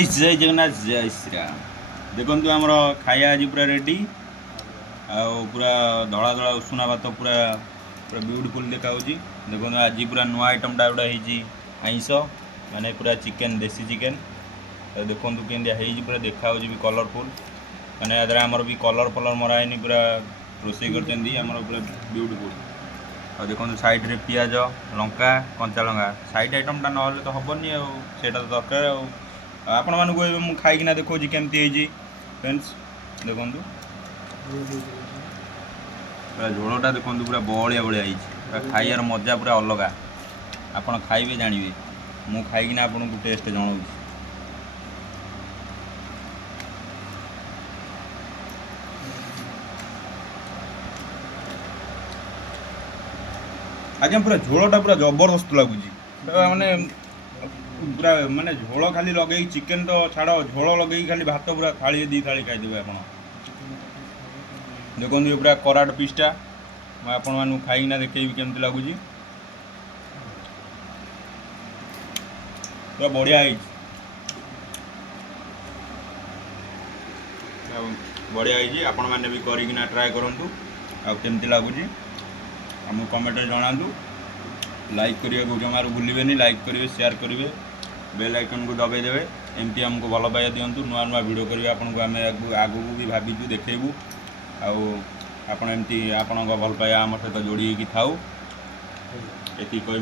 जय जगन्नाथ जय श्री राम। देखो आमर खाया आज पूरा रेडी पूरा धड़ा धड़ा उषुना भात पूरा पूरा ब्यूटीफुल देखा। देखो आज पूरा नुआ आइटमटा गोटा आईस माने पूरा चिकेन देसी चिकेन देखो केमती पूरा देखा भी कलरफुल माने याद आमर भी कलर फलर मराहनी पूरा रोषे कर पूरा ब्यूटीफुल। और देखो साइड रे पियाज लंका कंचा लंका साइड आइटमटा ना तो हेनी आटा तो दरकार आपण मानक मुझे खाईकिना देखो केमती फ्रेंड्स। देखो पूरा झोलटा देखो पूरा बलिया बलिया पूरा खाइबार मजा पूरा अलग आपड़ खाइबे जानवे मु खाईकिना आपन को टेस्ट जनाऊँ। आज पूरा झोलटा पूरा जबरदस्त लगुच माने पूरा माने झोल खाली लगे चिकेन तो छाड़ झोल लगे खाली भात पूरा थाली दी थाली खाईदेवे आप। देखो ये पूरा कराट पीसटा मुझे खाईना देखेबी केमती लगुच पूरा बढ़िया बढ़िया आपण मैंने भी करिकिना ट्राए करूँ आमती लगुच आम कमेंट जनातु। लाइक करने को जमार भूलें लाइक करेंगे शेयर करेंगे बेल आइकन को दबाई देवे एमती आमको भल पाइबा दिंतु नुआ नुआ भिड करेंगे आपको आम आगू भी भाविचु देखू आपड़ एमती आपण भल पाइबा आम सहित जोड़ी था ये।